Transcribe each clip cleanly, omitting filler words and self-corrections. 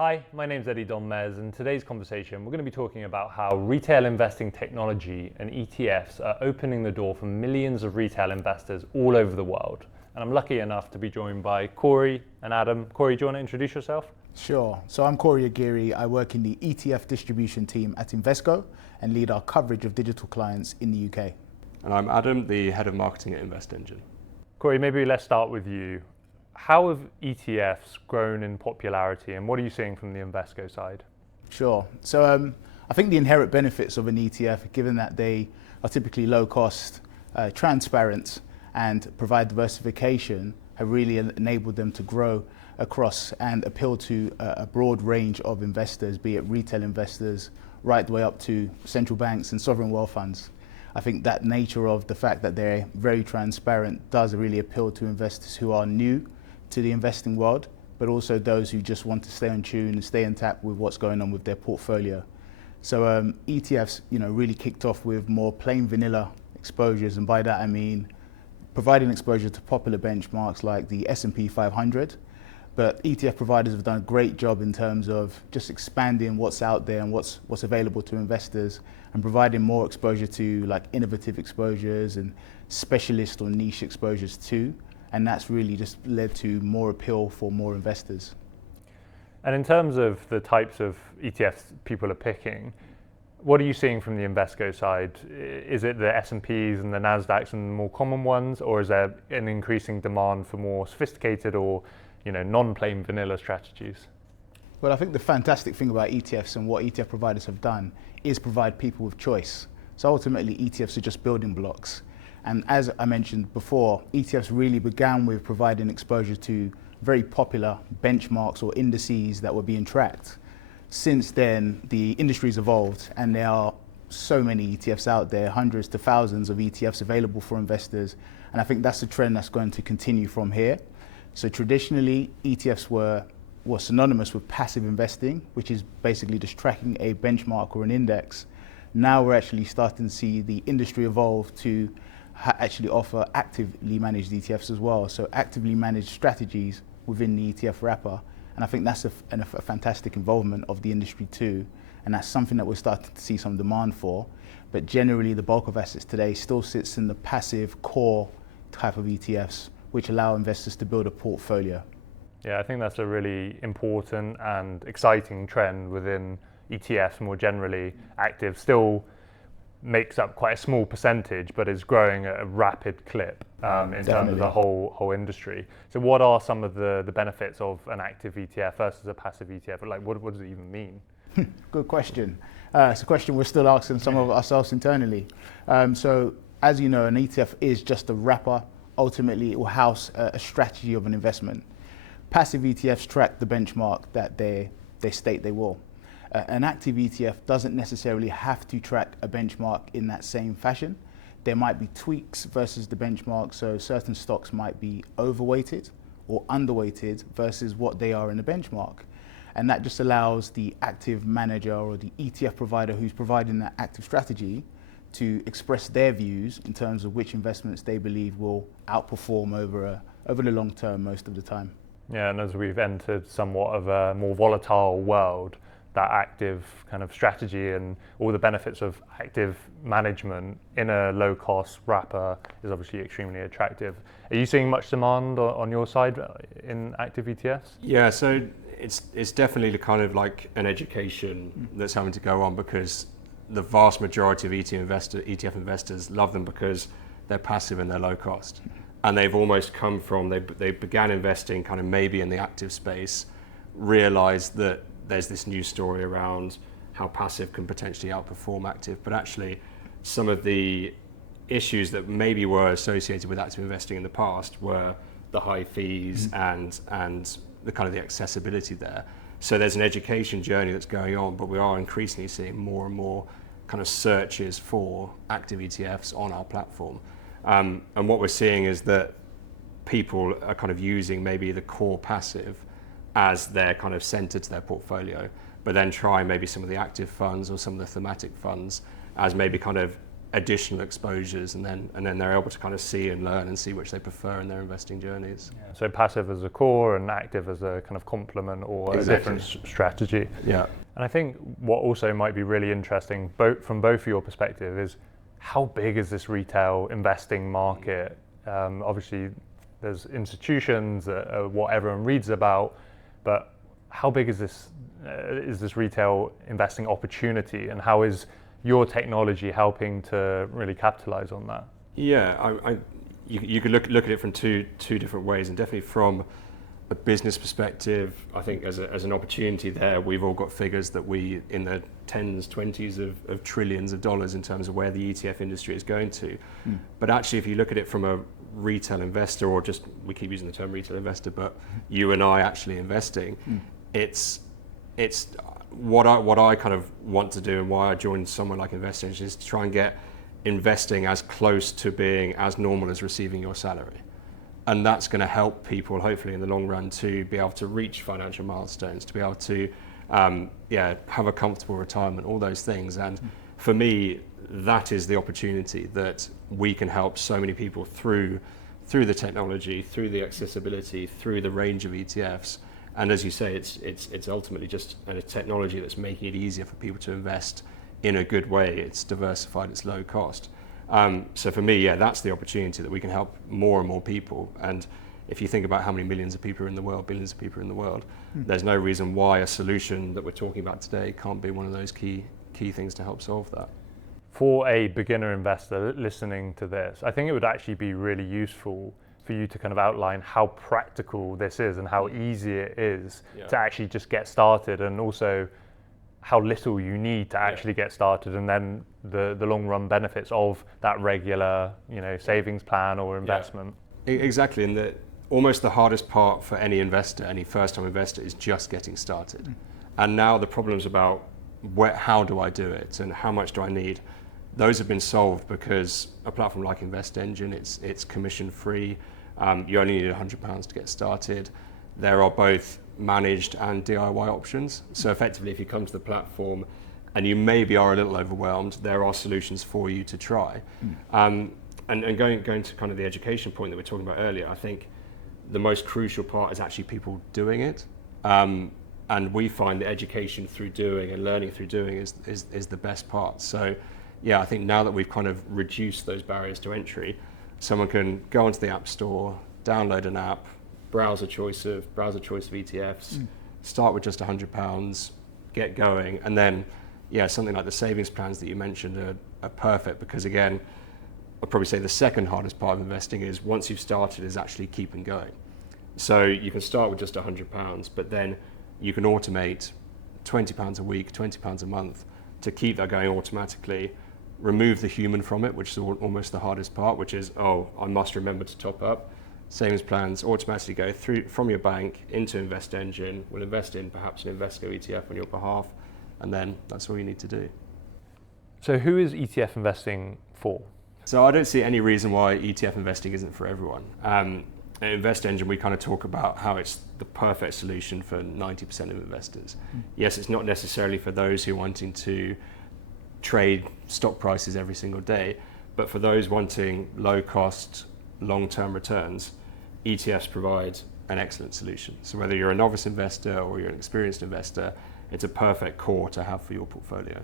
Hi, my name's Donmez, and today's conversation we're going to be talking about how retail investing technology and ETFs are opening the door for millions of retail investors all over the world. And I'm lucky enough to be joined by Corey and Adam. Corey, do you want to introduce yourself? Sure. So I'm Korede Agiri. I work in the ETF distribution team at Invesco and lead our coverage of digital clients in the UK. And I'm Adam, the head of marketing at InvestEngine. Corey, maybe let's start with you. How have ETFs grown in popularity, and what are you seeing from the Invesco side? Sure. So I think the inherent benefits of an ETF, given that they are typically low cost, transparent, and provide diversification, have really enabled them to grow across and appeal to a broad range of investors, be it retail investors, right the way up to central banks and sovereign wealth funds. I think that nature of the fact that they're very transparent does really appeal to investors who are new to the investing world, but also those who just want to stay on tune and stay on tap with what's going on with their portfolio. So ETFs, really kicked off with more plain vanilla exposures, and by that I mean providing exposure to popular benchmarks like the S&P 500. But ETF providers have done a great job in terms of just expanding what's out there and what's available to investors, and providing more exposure to like innovative exposures and specialist or niche exposures too. And that's really just led to more appeal for more investors. And in terms of the types of ETFs people are picking, what are you seeing from the Invesco side? Is it the S&Ps and the NASDAQs and the more common ones, or is there an increasing demand for more sophisticated or non-plain vanilla strategies? Well, I think the fantastic thing about ETFs and what ETF providers have done is provide people with choice. So ultimately, ETFs are just building blocks. And as I mentioned before, ETFs really began with providing exposure to very popular benchmarks or indices that were being tracked. Since then, the industry's evolved, and there are so many ETFs out there, hundreds to thousands of ETFs available for investors. And I think that's a trend that's going to continue from here. So traditionally, ETFs were synonymous with passive investing, which is basically just tracking a benchmark or an index. Now we're actually starting to see the industry evolve to actually offer actively managed ETFs as well. So actively managed strategies within the ETF wrapper. And I think that's a fantastic involvement of the industry too. And that's something that we're starting to see some demand for. But generally, the bulk of assets today still sits in the passive core type of ETFs, which allow investors to build a portfolio. Yeah, I think that's a really important and exciting trend within ETFs more generally. Active still makes up quite a small percentage, but is growing at a rapid clip in terms of the whole industry. So what are some of the benefits of an active ETF versus a passive ETF? Like, what does it even mean? Good question. It's a question we're still asking some of ourselves internally. So as you know, an ETF is just a wrapper. Ultimately, it will house a strategy of an investment. Passive ETFs track the benchmark that they state they will. An active ETF doesn't necessarily have to track a benchmark in that same fashion. There might be tweaks versus the benchmark, so certain stocks might be overweighted or underweighted versus what they are in the benchmark. And that just allows the active manager or the ETF provider who's providing that active strategy to express their views in terms of which investments they believe will outperform over the long term most of the time. Yeah, and as we've entered somewhat of a more volatile world, that active kind of strategy and all the benefits of active management in a low-cost wrapper is obviously extremely attractive. Are you seeing much demand on your side in active ETFs? Yeah, so it's definitely kind of like an education that's having to go on, because the vast majority of ETF investors love them because they're passive and they're low cost. And they've almost come from, they began investing kind of maybe in the active space, realized that there's this new story around how passive can potentially outperform active, but actually some of the issues that maybe were associated with active investing in the past were the high fees and the kind of the accessibility there. So there's an education journey that's going on, but we are increasingly seeing more and more kind of searches for active ETFs on our platform. And what we're seeing is that people are kind of using maybe the core passive as their kind of center to their portfolio, but then try maybe some of the active funds or some of the thematic funds as maybe kind of additional exposures, and then they're able to kind of see and learn and see which they prefer in their investing journeys. Yeah, so passive as a core and active as a kind of complement or Exactly. a different strategy. Yeah. And I think what also might be really interesting, from both of your perspective, is how big is this retail investing market? Obviously, there's institutions, what everyone reads about, but how big is this retail investing opportunity, and how is your technology helping to really capitalize on that? Yeah, you could look at it from two different ways, and definitely from a business perspective, I think as an opportunity there, we've all got figures that we in the tens, 20s of trillions of dollars in terms of where the ETF industry is going to. But actually, if you look at it from a retail investor, or just, we keep using the term retail investor, but you and I actually investing, it's what I kind of want to do, and why I joined somewhere like InvestEngine, is to try and get investing as close to being as normal as receiving your salary. And that's going to help people, hopefully in the long run, to be able to reach financial milestones, to be able to have a comfortable retirement, all those things. And for me, that is the opportunity that we can help so many people through the technology, through the accessibility, through the range of ETFs. And as you say, it's ultimately just a technology that's making it easier for people to invest in a good way. It's diversified, it's low cost. So for me, that's the opportunity, that we can help more and more people. And if you think about how many millions of people are in the world, billions of people are in the world, there's no reason why a solution that we're talking about today can't be one of those key things to help solve that. For a beginner investor listening to this, I think it would actually be really useful for you to kind of outline how practical this is and how easy it is to actually just get started, and also how little you need to actually get started, and then the long run benefits of that regular, savings plan or investment. Exactly, and almost the hardest part for any investor, any first-time investor, is just getting started. And now the problems about how do I do it and how much do I need, those have been solved because a platform like InvestEngine, it's commission free. You only need £100 to get started. There are both managed and DIY options. So effectively, if you come to the platform and you maybe are a little overwhelmed, there are solutions for you to try. And going to kind of the education point that we were talking about earlier, I think the most crucial part is actually people doing it. And we find the education through doing and learning through doing is the best part. So I think now that we've kind of reduced those barriers to entry, someone can go onto the App Store, download an app, browse a choice of ETFs, start with just £100, get going, and then something like the savings plans that you mentioned are perfect, because again, I'd probably say the second hardest part of investing is, once you've started, is actually keeping going. So you can start with just £100, but then you can automate £20 a week, £20 a month to keep that going automatically. Remove the human from it, which is almost the hardest part, which is, I must remember to top up. Savings plans automatically go through from your bank into InvestEngine. We'll invest in perhaps an Invesco ETF on your behalf, and then that's all you need to do. So who is ETF investing for? So I don't see any reason why ETF investing isn't for everyone. At InvestEngine, we kind of talk about how it's the perfect solution for 90% of investors. Yes, it's not necessarily for those who are wanting to trade stock prices every single day, but for those wanting low cost, long-term returns, ETFs provide an excellent solution. So whether you're a novice investor or you're an experienced investor, it's a perfect core to have for your portfolio.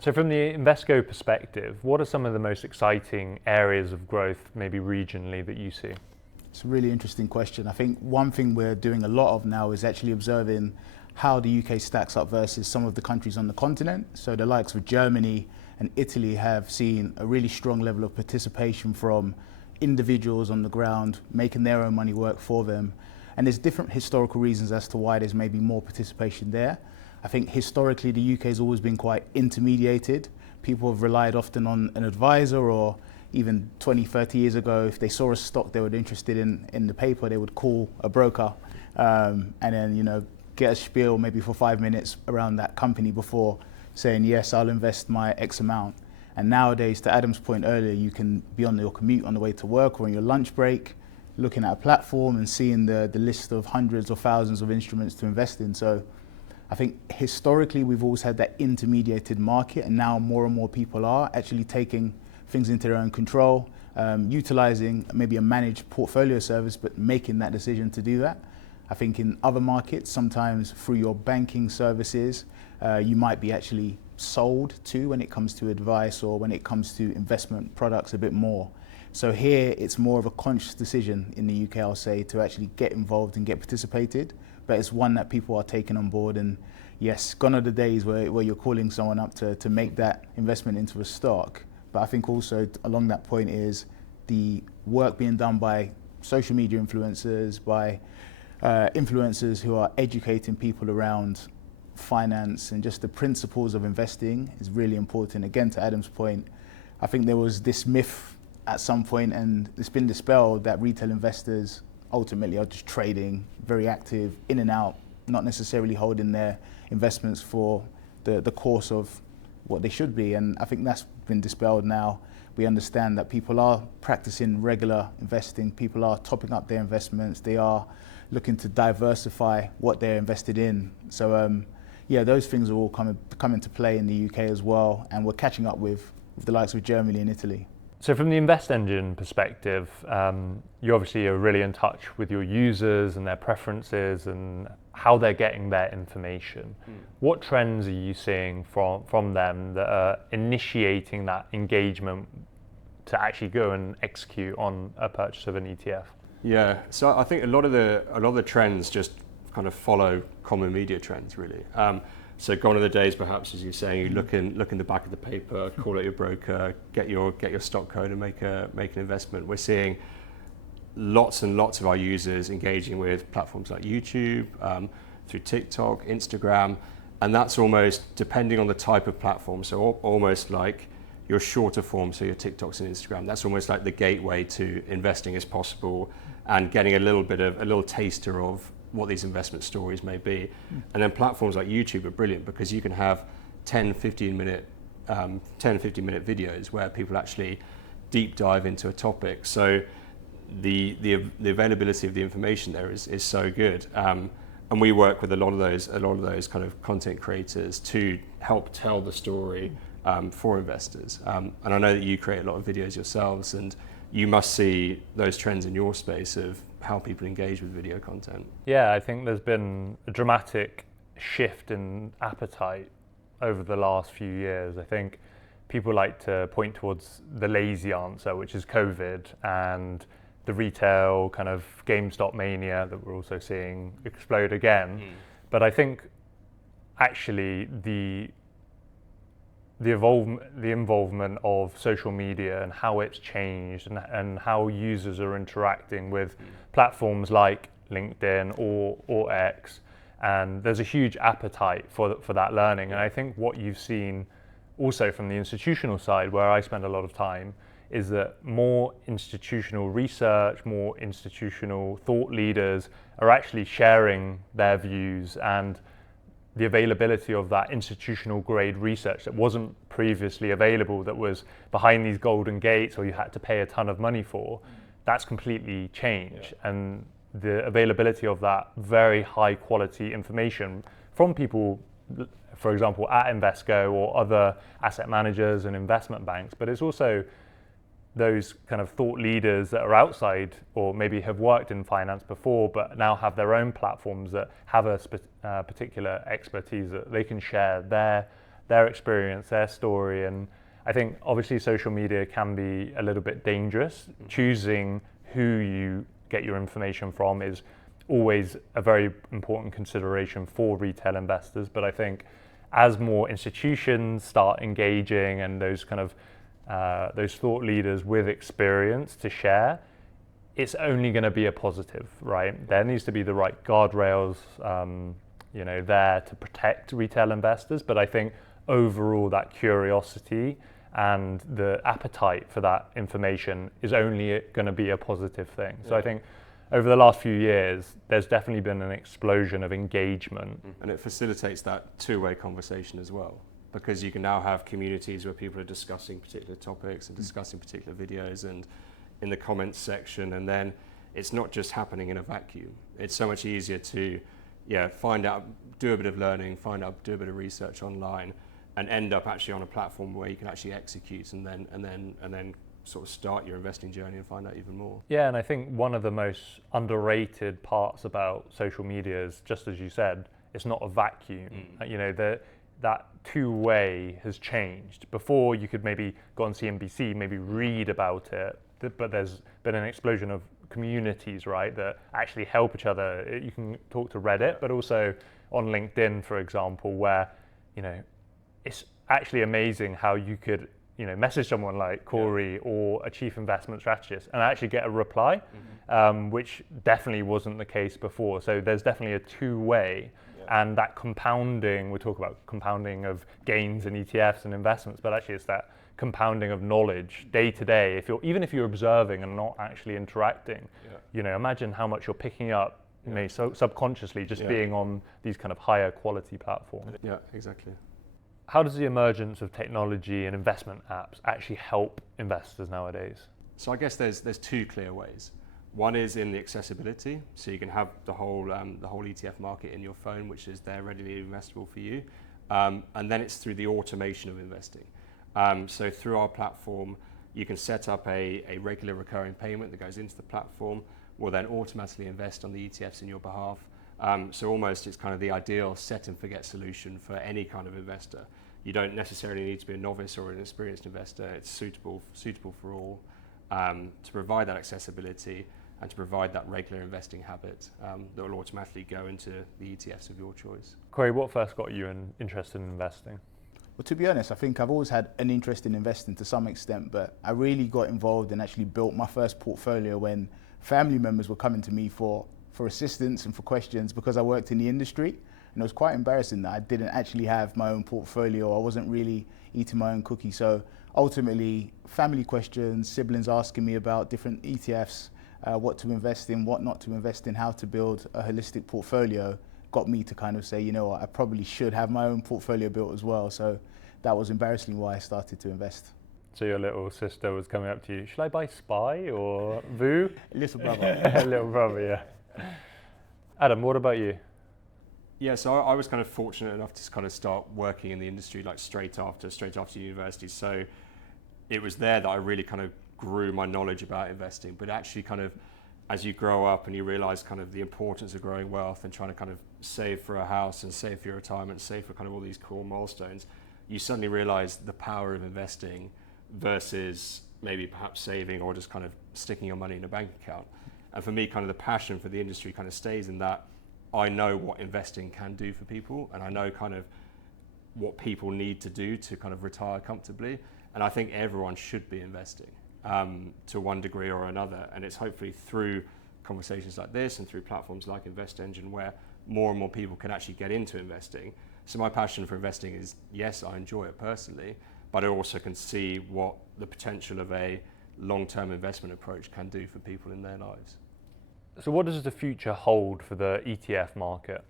So from the Invesco perspective, what are some of the most exciting areas of growth, maybe regionally, that you see? It's a really interesting question. I think one thing we're doing a lot of now is actually observing how the UK stacks up versus some of the countries on the continent. So the likes of Germany and Italy have seen a really strong level of participation from individuals on the ground, making their own money work for them. And there's different historical reasons as to why there's maybe more participation there. I think historically the UK has always been quite intermediated. People have relied often on an advisor, or even 20, 30 years ago, if they saw a stock they were interested in the paper, they would call a broker and then get a spiel maybe for 5 minutes around that company before saying, yes, I'll invest my X amount. And nowadays, to Adam's point earlier, you can be on your commute on the way to work or on your lunch break, looking at a platform and seeing the list of hundreds or thousands of instruments to invest in. So I think historically we've always had that intermediated market, and now more and more people are actually taking things into their own control, utilizing maybe a managed portfolio service, but making that decision to do that. I think in other markets, sometimes through your banking services, you might be actually sold to when it comes to advice or when it comes to investment products a bit more. So here it's more of a conscious decision in the UK, I'll say, to actually get involved and get participated. But it's one that people are taking on board. And yes, gone are the days where you're calling someone up to make that investment into a stock. But I think also along that point is the work being done by social media influencers, by influencers who are educating people around finance and just the principles of investing is really important. Again, to Adam's point, I think there was this myth at some point, and it's been dispelled, that retail investors ultimately are just trading, very active, in and out, not necessarily holding their investments for the course of what they should be. And I think that's been dispelled now. We understand that people are practicing regular investing, people are topping up their investments, they are looking to diversify what they're invested in. So yeah, those things are all come into play in the UK as well, and we're catching up with the likes of Germany and Italy. So from the InvestEngine perspective, you obviously are really in touch with your users and their preferences and how they're getting their information. What trends are you seeing from them that are initiating that engagement to actually go and execute on a purchase of an ETF? Yeah, so I think a lot of the trends just kind of follow common media trends, really. So gone are the days, perhaps, as you're saying, you look in the back of the paper, call out your broker, get your stock code, and make an investment. We're seeing lots and lots of our users engaging with platforms like YouTube, through TikTok, Instagram, and that's almost depending on the type of platform. So almost like your shorter form, so your TikToks and Instagram. That's almost like the gateway to investing as possible, and getting a little taster of what these investment stories may be. And then platforms like YouTube are brilliant because you can have 10-15 minute videos where people actually deep dive into a topic. So the availability of the information there is so good. And we work with a lot of those kind of content creators to help tell the story for investors. And I know that you create a lot of videos yourselves, and you must see those trends in your space of how people engage with video content. Yeah, I think there's been a dramatic shift in appetite over the last few years. I think people like to point towards the lazy answer, which is COVID, and the retail kind of GameStop mania that we're also seeing explode again. But I think actually the involvement of social media and how it's changed and how users are interacting with platforms like LinkedIn or X, and there's a huge appetite for that learning. And I think what you've seen also from the institutional side, where I spend a lot of time, is that more institutional research, more institutional thought leaders are actually sharing their views, and the availability of that institutional grade research that wasn't previously available, that was behind these golden gates or you had to pay a ton of money for, that's completely changed. Yeah. And the availability of that very high quality information from people, for example, at Invesco or other asset managers and investment banks, but it's also those kind of thought leaders that are outside or maybe have worked in finance before but now have their own platforms that have a particular expertise that they can share their experience, their story. And I think obviously social media can be a little bit dangerous. Choosing who you get your information from is always a very important consideration for retail investors. But I think as more institutions start engaging and those kind of those thought leaders with experience to share, it's only going to be a positive, right? There needs to be the right guardrails, there to protect retail investors. But I think overall that curiosity and the appetite for that information is only going to be a positive thing. Yeah. So I think over the last few years, there's definitely been an explosion of engagement. And it facilitates that two-way conversation as well, because you can now have communities where people are discussing particular topics and discussing particular videos and in the comments section, and then it's not just happening in a vacuum. It's so much easier to find out, do a bit of learning, do a bit of research online, and end up actually on a platform where you can actually execute and then sort of start your investing journey and find out even more. Yeah, and I think one of the most underrated parts about social media is, just as you said, it's not a vacuum. You know, that two-way has changed. Before, you could maybe go on CNBC, maybe read about it, but there's been an explosion of communities, right, that actually help each other. You can talk to Reddit, but also on LinkedIn, for example, where, you know, it's actually amazing how you could, you know, message someone like Corey or a chief investment strategist and actually get a reply, which definitely wasn't the case before. So there's definitely a two-way, and that compounding, we talk about compounding of gains in ETFs and investments, but actually it's that compounding of knowledge day to day. Even if you're observing and not actually interacting, you know, imagine how much you're picking up, you know, so subconsciously just being on these kind of higher quality platforms. Yeah, exactly. How does the emergence of technology and investment apps actually help investors nowadays? So I guess there's two clear ways. One is in the accessibility, so you can have the whole ETF market in your phone, which is there readily investable for you, and then it's through the automation of investing. So through our platform, you can set up a regular recurring payment that goes into the platform. Will then automatically invest on the ETFs in your behalf. So almost it's kind of the ideal set and forget solution for any kind of investor. You don't necessarily need to be a novice or an experienced investor. It's suitable for all, to provide that accessibility and to provide that regular investing habit that will automatically go into the ETFs of your choice. Corey, what first got you interested in investing? Well, to be honest, I think I've always had an interest in investing to some extent, but I really got involved and actually built my first portfolio when family members were coming to me for assistance and for questions, because I worked in the industry, and it was quite embarrassing that I didn't actually have my own portfolio. I wasn't really eating my own cookie. So ultimately, family questions, siblings asking me about different ETFs, what to invest in, what not to invest in, how to build a holistic portfolio, got me to kind of say, you know what, I probably should have my own portfolio built as well. So that was embarrassingly why I started to invest. So your little sister was coming up to you, should I buy SPY or VOO? Little brother. Little brother, yeah. Adam, what about you? Yeah, so I was kind of fortunate enough to kind of start working in the industry like straight after university. So it was there that I really kind of grew my knowledge about investing. But actually kind of as you grow up and you realize kind of the importance of growing wealth and trying to kind of save for a house and save for your retirement, save for kind of all these core milestones, you suddenly realize the power of investing versus maybe perhaps saving or just kind of sticking your money in a bank account. And for me, kind of the passion for the industry kind of stays in that I know what investing can do for people, and I know kind of what people need to do to kind of retire comfortably. And I think everyone should be investing to one degree or another. And it's hopefully through conversations like this and through platforms like InvestEngine where more and more people can actually get into investing. So my passion for investing is, yes, I enjoy it personally, but I also can see what the potential of a long-term investment approach can do for people in their lives. So what does the future hold for the ETF market?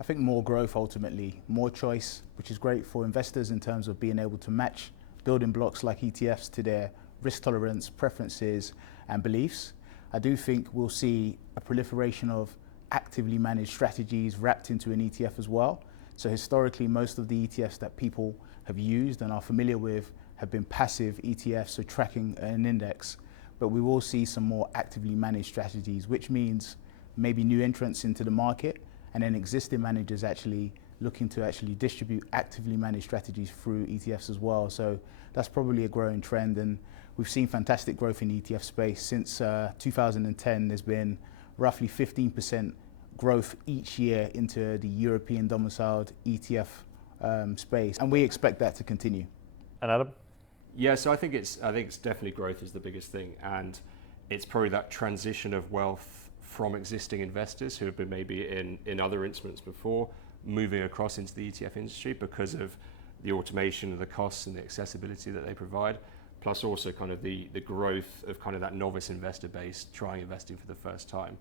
I think more growth ultimately, more choice, which is great for investors in terms of being able to match building blocks like ETFs to their risk tolerance, preferences and beliefs. I do think we'll see a proliferation of actively managed strategies wrapped into an ETF as well. So historically, most of the ETFs that people have used and are familiar with have been passive ETFs, so tracking an index. But we will see some more actively managed strategies, which means maybe new entrants into the market and then existing managers actually looking to actually distribute actively managed strategies through ETFs as well. So that's probably a growing trend, and we've seen fantastic growth in the ETF space. Since 2010, there's been roughly 15% growth each year into the European domiciled ETF space, and we expect that to continue. And Adam? Yeah, so I think it's definitely growth is the biggest thing, and it's probably that transition of wealth from existing investors who have been maybe in other instruments before, moving across into the ETF industry because of the automation of the costs and the accessibility that they provide, plus also kind of the growth of kind of that novice investor base trying investing for the first time.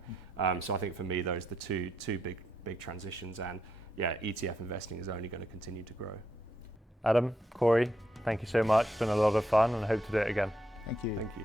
So I think for me, those are the two big transitions, and yeah, ETF investing is only going to continue to grow. Adam, Corey, thank you so much. It's been a lot of fun and I hope to do it again. Thank you. Thank you.